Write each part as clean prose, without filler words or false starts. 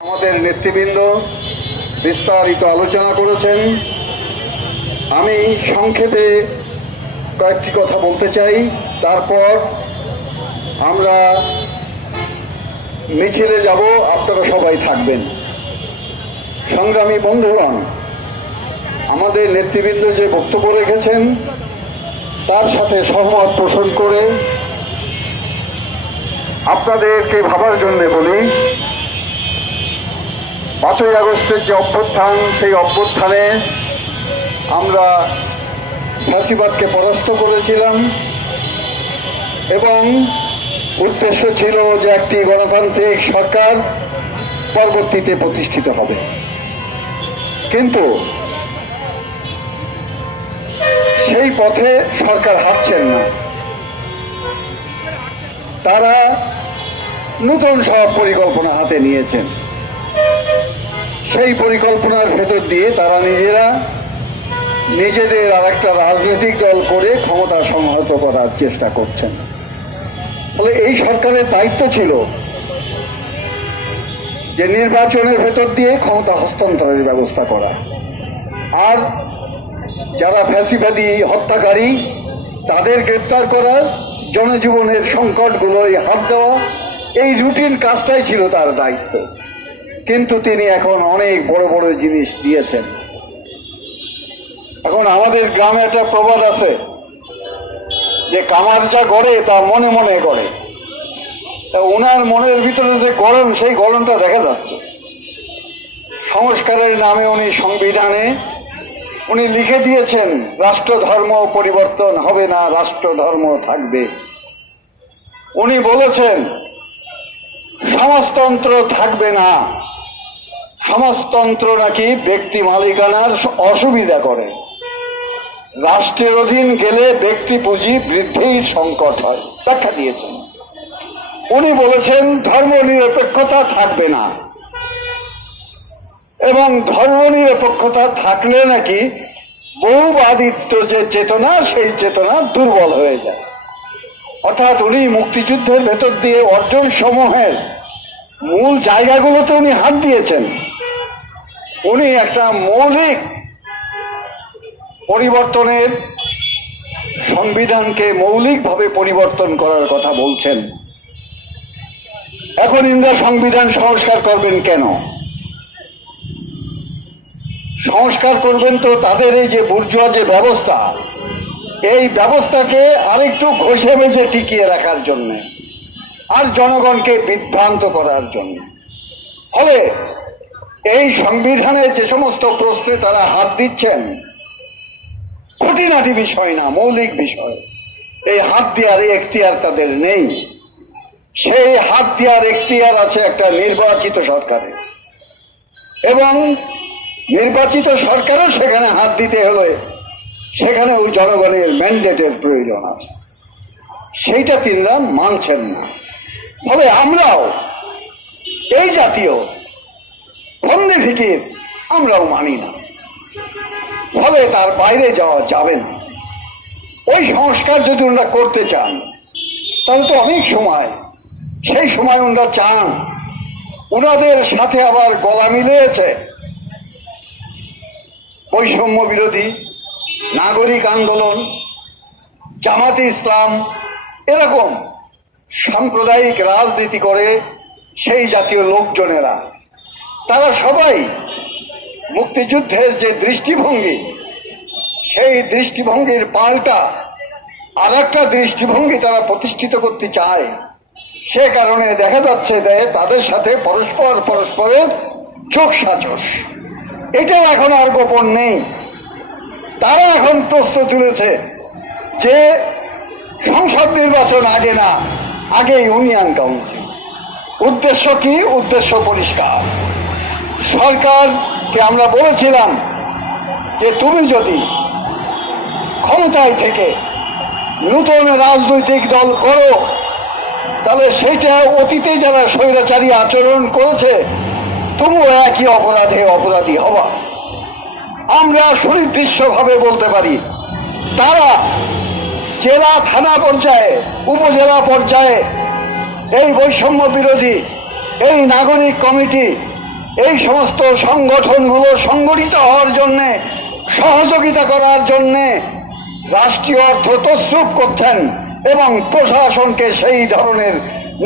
আমাদের নেতৃবৃন্দ বিস্তারিত আলোচনা করেছেন। আমি সংক্ষেপে কয়েকটি কথা বলতে চাই, তারপর আমরা মিছিলে যাব। আপনারা সবাই থাকবেন। সংগ্রামী বন্ধুগণ, আমাদের নেতৃবৃন্দ যে বক্তব্য রেখেছেন তার সাথে সহমত পোষণ করে আপনাদেরকে ভাবার জন্য বলি, 5ই আগস্টের যে অভ্যুত্থান, সেই অভ্যুত্থানে আমরা ফ্যাসিবাদকে পরাস্ত করেছিলাম এবং উদ্দেশ্য ছিল যে একটি গণতান্ত্রিক সরকার পরবর্তীতে প্রতিষ্ঠিত হবে। কিন্তু সেই পথে সরকার হাঁটছেন না। তারা নতুন সব পরিকল্পনা হাতে নিয়েছেন। সেই পরিকল্পনার ভেতর দিয়ে তারা নিজেদের আর একটা রাজনৈতিক দল করে ক্ষমতা সংহত করার চেষ্টা করছেন। ফলে এই সরকারের দায়িত্ব ছিল যে নির্বাচনের ভেতর দিয়ে ক্ষমতা হস্তান্তরের ব্যবস্থা করা, আর যারা ফ্যাসিবাদী হত্যাকারী তাদের গ্রেপ্তার করা, জনজীবনের সংকটগুলোয় হাত দেওয়া, এই রুটিন কাজটাই ছিল তার দায়িত্ব। কিন্তু তিনি এখন অনেক বড় বড় জিনিস দিয়েছেন। এখন আমাদের গ্রামে একটা প্রবাদ আছে যে কামার যা গড়ে তা মনে মনে গড়ে। তা ওনার মনের ভিতরে যে গড়ন, সেই গড়নটা দেখা যাচ্ছে। সংস্কারের নামে উনি সংবিধানে লিখে দিয়েছেন রাষ্ট্রধর্ম পরিবর্তন হবে না, রাষ্ট্রধর্ম থাকবে। উনি বলেছেন সমাজতন্ত্র থাকবে না, সমাজতন্ত্র নাকি ব্যক্তি মালিকানার অসুবিধা করে, রাষ্ট্রের অধীন গেলে ব্যক্তি পুঁজি বৃদ্ধির সংকট হয়, ব্যাখ্যা দিয়েছেন। উনি বলেছেন ধর্ম নিরপেক্ষতা থাকবে না, এবং ধর্ম নিরপেক্ষতা থাকলে নাকি বহুবাদিত্ব যে চেতনা, সেই চেতনা দুর্বল হয়ে যায়। অর্থাৎ উনি মুক্তিযুদ্ধের ভেতর দিয়ে অর্জন সমূহের মূল জায়গাগুলোতে উনি হাত দিয়েছেন। উনি একটা মৌলিক পরিবর্তনের, সংবিধানকে মৌলিকভাবে পরিবর্তন করার কথা বলছেন। এখন ইন্দ্রা সংবিধান সংস্কার করবেন কেন? সংস্কার করবেন তো তাদের এই যে বুর্জোয়া যে ব্যবস্থা, এই ব্যবস্থাকে আরেকটু ঘষে মেজে টিকিয়ে রাখার জন্য, আর জনগণকে বিভ্রান্ত করার জন্য। ফলে এই সংবিধানে যে সমস্ত প্রশ্নে তারা হাত দিচ্ছেন, খুঁটিনাটি বিষয় না, মৌলিক বিষয়। এই হাত দেওয়ার এখতিয়ার তাদের নেই। সেই হাত দেওয়ার এখতিয়ার আছে একটা নির্বাচিত সরকারের, এবং নির্বাচিত সরকারও সেখানে হাত দিতে হলে সেখানে ওই জনগণের ম্যান্ডেটের প্রয়োজন আছে। সেইটা তিনিরা মানছেন না। ফলে আমরাও এই জাতীয় ফন্দি ফিকির আমরাও মানি না। ফলে তার বাইরে যাওয়া যাবে না। ওই সংস্কার যদি ওনারা করতে চান, তাহলে তো অনেক সময়, সেই সময় ওনারা চান ওনাদের সাথে আবার গলা মিলিয়েছে বৈষম্য বিরোধী, নাগরিক আন্দোলন, জামাতে ইসলাম, এরকম সাম্প্রদায়িক রাজনীতি করে সেই জাতীয় লোকজনেরা, তারা সবাই মুক্তিযুদ্ধের যে দৃষ্টিভঙ্গি, সেই দৃষ্টিভঙ্গির পাল্টা আর একটা দৃষ্টিভঙ্গি তারা প্রতিষ্ঠিত করতে চায়। সে কারণে দেখা যাচ্ছে যে তাদের সাথে পরস্পরের যোগসাজশ, এটা এখন আর গোপন নেই। তারা এখন প্রশ্ন তুলেছে যে সংসদ নির্বাচন আগে না, আগে ইউনিয়ন কাউন্সিল। উদ্দেশ্য কি? উদ্দেশ্য পরিষ্কার। সরকারকে আমরা বলেছিলাম যে তুমি যদি ক্ষমতায় থেকে নতুন রাজনৈতিক দল করো, তাহলে সেইটা অতীতে যারা স্বৈরাচারী আচরণ করেছে তুমিও একই অপরাধী হবা। আমরা সুনির্দিষ্টভাবে বলতে পারি তারা জেলা, থানা পর্যায়ে, উপজেলা পর্যায়ে এই বৈষম্য বিরোধী, এই নাগরিক কমিটি, এই সমস্ত সংগঠনগুলো সংগঠিত হওয়ার জন্য সহযোগিতা করার জন্য রাষ্ট্রীয় অর্থ তছরূপ করছেন এবং প্রশাসনকে সেই ধরনের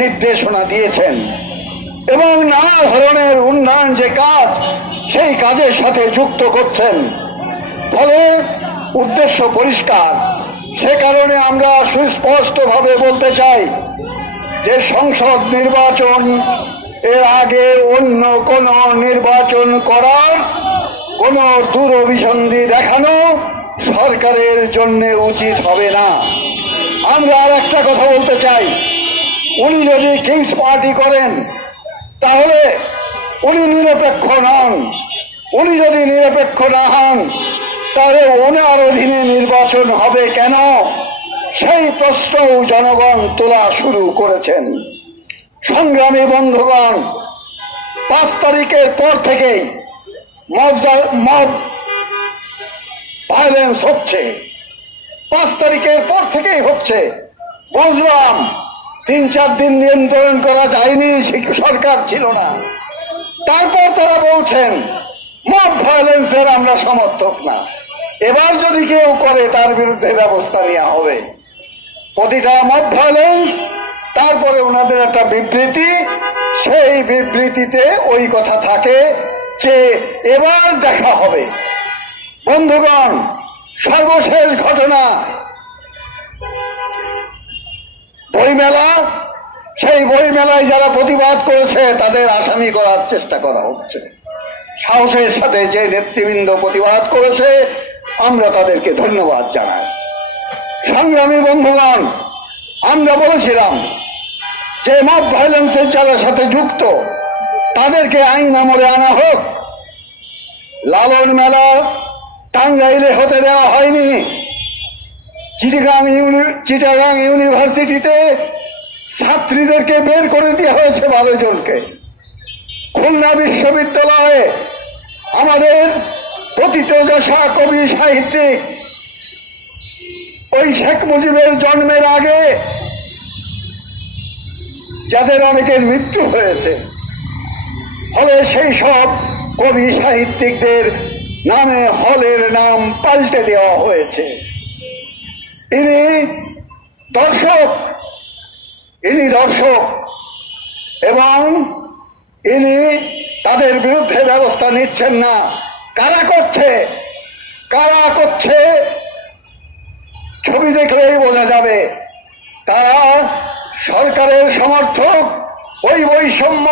নির্দেশনা দিয়েছেন এবং নানা ধরনের উন্নয়ন যে কাজ সেই কাজের সাথে যুক্ত করছেন। ফলে উদ্দেশ্য পরিষ্কার। সে কারণে আমরা সুস্পষ্টভাবে বলতে চাই যে সংসদ নির্বাচন এর আগে অন্য কোন নির্বাচন করার কোন দূরভিসন্ধি দেখানো সরকারের জন্য উচিত হবে না। আমরা আর একটা কথা বলতে চাই, উনি যদি কিংস পার্টি করেন তাহলে উনি নিরপেক্ষ নন। উনি যদি নিরপেক্ষ না হন তাহলে ওনার অধীনে নির্বাচন হবে কেন, সেই প্রশ্নও জনগণ তোলা শুরু করেছেন। সংগ্রামী বন্ধুগণ, 5 তারিখের পর থেকেই মব ভায়োলেন্স হচ্ছে। 5 তারিখের পর থেকেই হচ্ছে। বুঝলাম 3-4 দিন নিয়ন্ত্রণ করা যায়নি, সরকার ছিল না। তারপর তারা বলছেন মব ভায়োলেন্সের আমরা সমর্থক না, এবার যদি কেউ করে তার বিরুদ্ধে ব্যবস্থা নেওয়া হবে। প্রতিটা মব ভায়োলেন্স, তারপরে ওনাদের একটা বিবৃতি, সেই বিবৃতিতে ওই কথা থাকে যে এবার দেখা হবে। বন্ধুগণ, সর্বশেষ ঘটনা বইমেলা, সেই বইমেলায় যারা প্রতিবাদ করেছে তাদের আসামি করার চেষ্টা করা হচ্ছে। সাহসের সাথে যে নেতৃবৃন্দ প্রতিবাদ করেছে আমরা তাদেরকে ধন্যবাদ জানাই। সংগ্রামী বন্ধুগণ, আমরা বলেছিলাম যে মব ভায়োলেন্সের যারা সাথে যুক্ত তাদেরকে আইন আমলে আনা হোক। লালন মেলা টাঙ্গাইলে হতে দেওয়া হয়নি। চিটাগাং ইউনিভার্সিটিতে ছাত্রীদেরকে বের করে দেওয়া হয়েছে 12 জনকে। খুলনা বিশ্ববিদ্যালয়ে আমাদের পতিতযশা কবি সাহিত্যিক ওই শেখ মুজিবের জন্মের আগে যাদের অনেকের মৃত্যু হয়েছে, ফলে সেই সব কবি সাহিত্যিকদের নামে হলের নাম পাল্টে দেওয়া হয়েছে। ইনি দর্শক এবং ইনি তাদের বিরুদ্ধে ব্যবস্থা নিচ্ছেন না। কারা করছে ছবি দেখলেই বোঝা যাবে। তারা সরকারের সমর্থক, ওই বৈষম্য,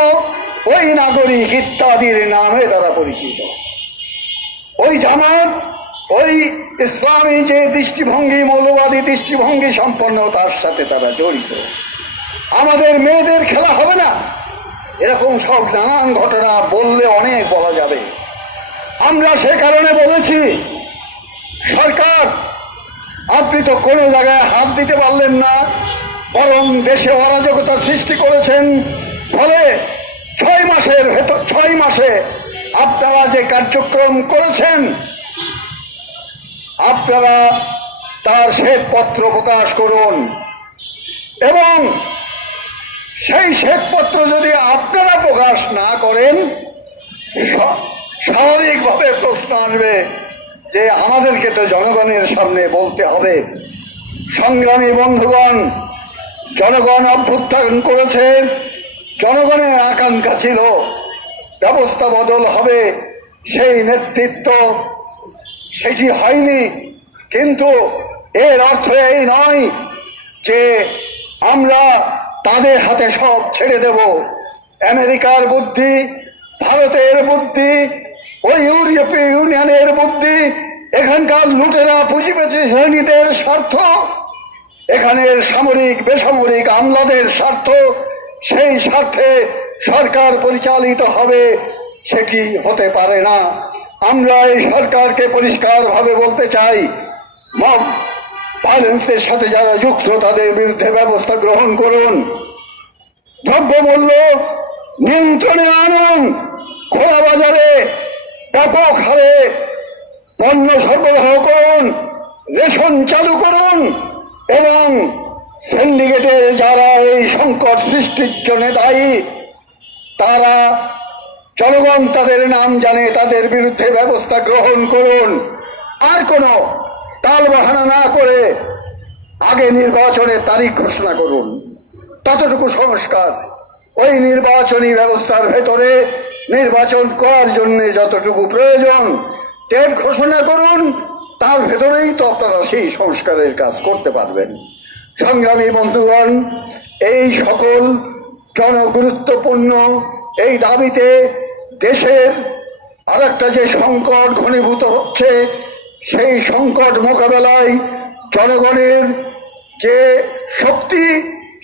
ওই নাগরিক ইত্যাদির নামে তারা পরিচিত। ওই জামাত, ওই ইসলামী যে দৃষ্টিভঙ্গি, মৌলবাদী দৃষ্টিভঙ্গি সম্পন্ন, তার সাথে তারা জড়িত। আমাদের মেয়েদের খেলা হবে না, এরকম সব নানান ঘটনা বললে অনেক বলা যাবে। আমরা সে কারণে বলেছি, সরকার আপনি তো কোনো জায়গায় হাত দিতে পারলেন না, বরং দেশে অরাজকতা সৃষ্টি করেছেন। ফলে 6 মাসে আপনারা যে কার্যক্রম করেছেন, আপনারা তার শ্বেতপত্র প্রকাশ করুন এবং সেই শ্বেতপত্র যদি আপনারা প্রকাশ না করেন, স্বাভাবিকভাবে প্রশ্ন আসবে যে আমাদেরকে তো জনগণের সামনে বলতে হবে। সংগ্রামী বন্ধুগণ, জনগণ অভ্যুত্থান করেছে। জনগণের আকাঙ্ক্ষা ছিল ব্যবস্থা বদল হবে, সেই নেতৃত্ব সেটি হয়নি। কিন্তু এর অর্থ এই নয় যে আমরা তাদের হাতে সব ছেড়ে দেব। আমেরিকার বুদ্ধি, ভারতের বুদ্ধি, ওই ইউরোপীয় ইউনিয়নের বুদ্ধি, এখানকার লুটেরা পুঁজিবাদী শ্রেণীদের স্বার্থ, এখানের সামরিক বেসামরিক আমলাদের স্বার্থ, সেই স্বার্থে সরকার পরিচালিত হবে, সেটি হতে পারে না। আমরা এই সরকারকে পরিষ্কারভাবে বলতে চাই, মব ভায়োলেন্সের সাথে যারা যুক্ত তাদের বিরুদ্ধে ব্যবস্থা গ্রহণ করুন। দ্রব্যমূল্য নিয়ন্ত্রণে আনুন, খোলা বাজারে ব্যাপক হারে পণ্য সরবরাহ করুন, রেশন চালু করুন এবং সিন্ডিকেটের যারা এই সংকট সৃষ্টির জন্য দায়ী তারা জনগণ তাদের নাম জানে, তাদের বিরুদ্ধে ব্যবস্থা গ্রহণ করুন। আর কোনো টালবাহানা না করে আগে নির্বাচনের তারিখ ঘোষণা করুন। ততটুকু সংস্কার, ওই নির্বাচনী ব্যবস্থার ভেতরে নির্বাচন করার জন্য যতটুকু প্রয়োজন ডেট ঘোষণা করুন, তার ভেতরেই তো আপনারা সেই সংস্কারের কাজ করতে পারবেন। সংগ্রামী বন্ধুগণ, এই সকল জনগুরুত্বপূর্ণ এই দাবিতে দেশের আর একটা যে সংকট ঘনীভূত হচ্ছে, সেই সংকট মোকাবেলায় জনগণের যে শক্তি,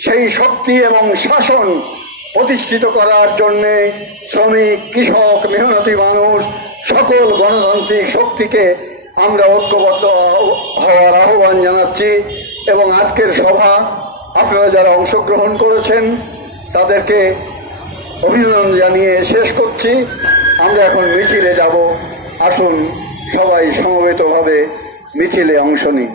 সেই শক্তি এবং শাসন প্রতিষ্ঠিত করার জন্যে শ্রমিক, কৃষক, মেহনতি মানুষ সকল গণতান্ত্রিক শক্তিকে আমরা ঐক্যবদ্ধ হওয়ার আহ্বান জানাচ্ছি। এবং আজকের সভা আপনারা যারা অংশগ্রহণ করেছেন তাদেরকে অভিনন্দন জানিয়ে শেষ করছি। আমরা এখন মিছিলে যাব, আসুন সবাই সমবেতভাবে মিছিলে অংশ নিই।